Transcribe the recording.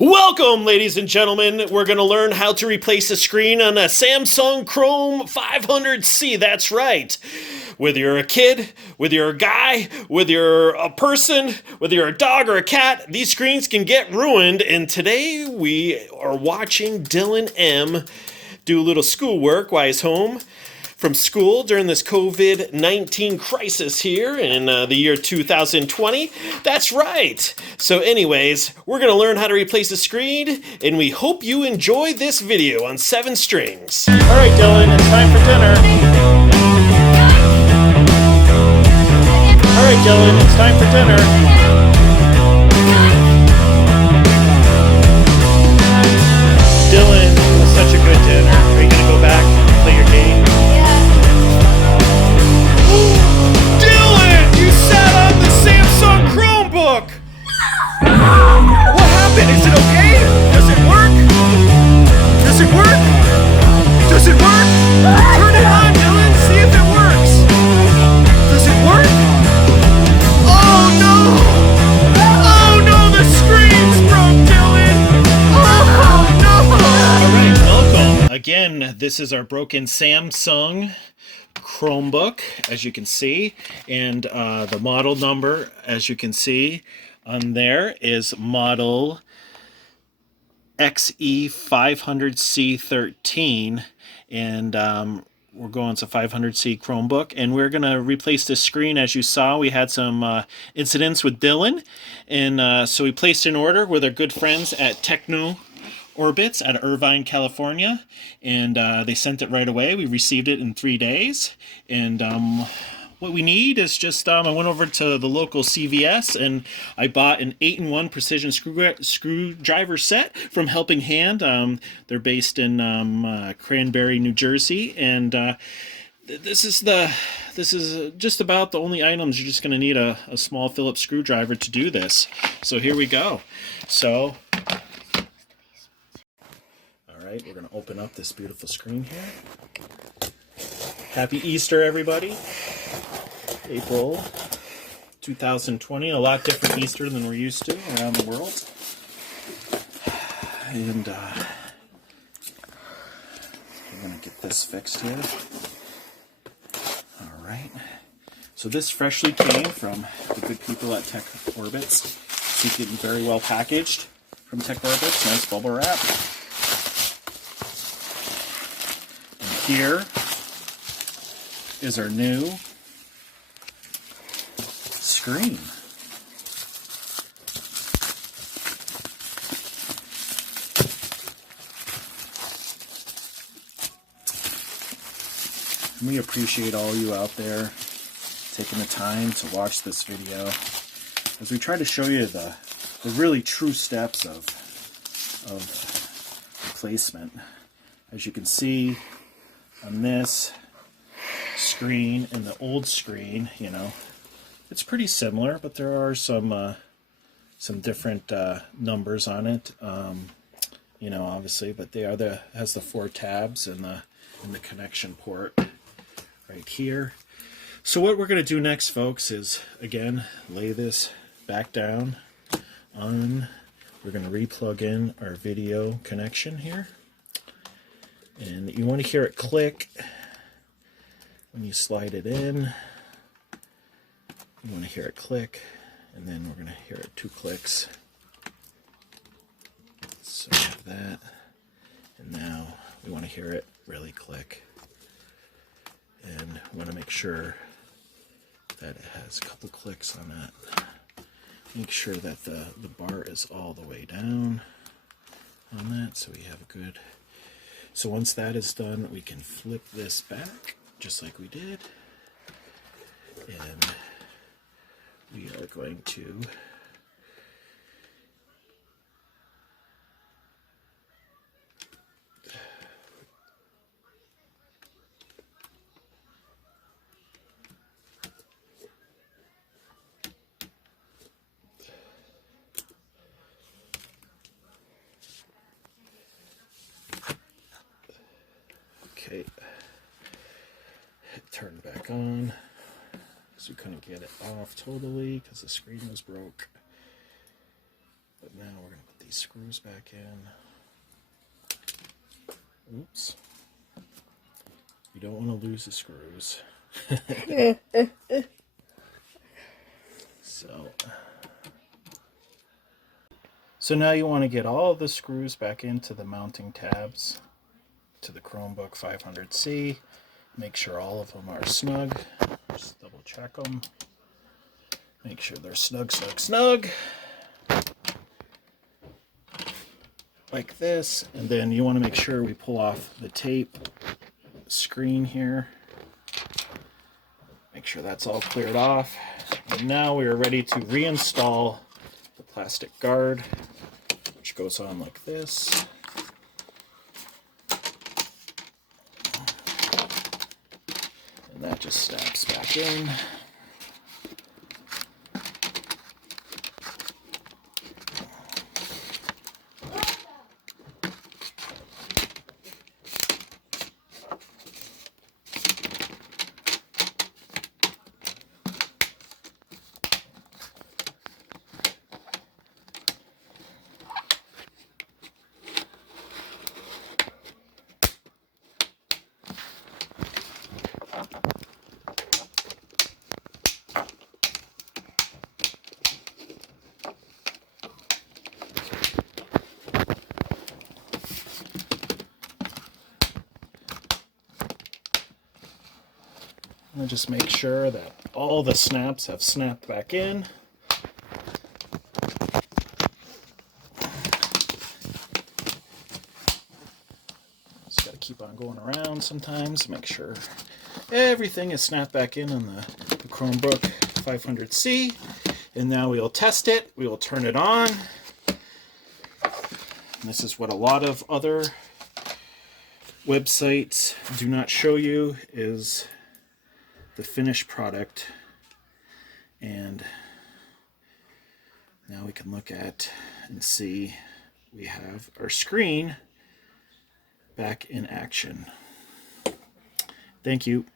Welcome, ladies and gentlemen. We're going to learn how to replace a screen on a Samsung Chrome 500C. That's right. Whether you're a kid, whether you're a guy, whether you're a person, whether you're a dog or a cat, these screens can get ruined. And today we are watching Dylan M. do a little schoolwork while he's home from school during this COVID-19 crisis here in the year 2020. That's right. So anyways, we're going to learn how to replace a screen, and we hope you enjoy this video on 7Strings. All right, Dylan, it's time for dinner. All right, Dylan, it's time for dinner. Dylan, it was such a good dinner. Are you going to go back and play your game? Dylan, you sat on the Samsung Chromebook! What happened? Is it okay? Does it work? Does it work? Does it work? Turn it on, Dylan. See if it works. Does it work? Oh no! Oh no, the screen's broke, Dylan! Oh no! Alright, welcome. Again, this is our broken Samsung Chromebook, as you can see, and the model number, as you can see on there, is model XE500C13, and we're going to 500C Chromebook, and we're going to replace this screen. As you saw, we had some incidents with Dylan, and so we placed an order with our good friends at Techno Orbits at Irvine, California, and they sent it right away. We received it in 3 days, and what we need is just, I went over to the local CVS and I bought an 8-in-1 precision screwdriver set from Helping Hand. They're based in Cranberry, New Jersey, and this is just about the only items. You're just going to need a small Phillips screwdriver to do this. So here we go. So we're going to open up this beautiful screen here. Happy Easter, everybody. April 2020, a lot different Easter than we're used to around the world. And we're going to get this fixed here. All right. So this freshly came from the good people at Tech Orbits. It's getting very well packaged from Tech Orbits. Nice bubble wrap. Here is our new screen. And we appreciate all you out there taking the time to watch this video as we try to show you the really true steps of replacement. As you can see, on this screen and the old screen, you know, it's pretty similar, but there are some different numbers on it, you know, obviously, but they are has the 4 tabs and the connection port right here. So what we're going to do next, folks, is again lay this back down on. We're going to re-plug in our video connection here. And you want to hear it click when you slide it in. You want to hear it click, and then we're going to hear it 2 clicks. So we have that, and now we want to hear it really click. And we want to make sure that it has a couple clicks on that. Make sure that the bar is all the way down on that, so we have a good. So once that is done, we can flip this back, just like we did. And we are going to okay, turn it back on. So we couldn't get it off totally because the screen was broke. But now we're going to put these these screws back in. Oops. You don't want to lose the screws. So now you want to get all the screws back into the mounting tabs to the Chromebook 500C. Make sure all of them are snug. Just double check them. Make sure they're snug, snug, snug. Like this. And then you want to make sure we pull off the tape screen here. Make sure that's all cleared off. And now we are ready to reinstall the plastic guard, which goes on like this. And that just snaps back in. And just make sure that all the snaps have snapped back in. Just got to keep on going around sometimes, make sure everything is snapped back in on the Chromebook 500C. And now we'll test it. We will turn it on. And this is what a lot of other websites do not show you, is the finished product. And now we can look at and see we have our screen back in action. Thank you.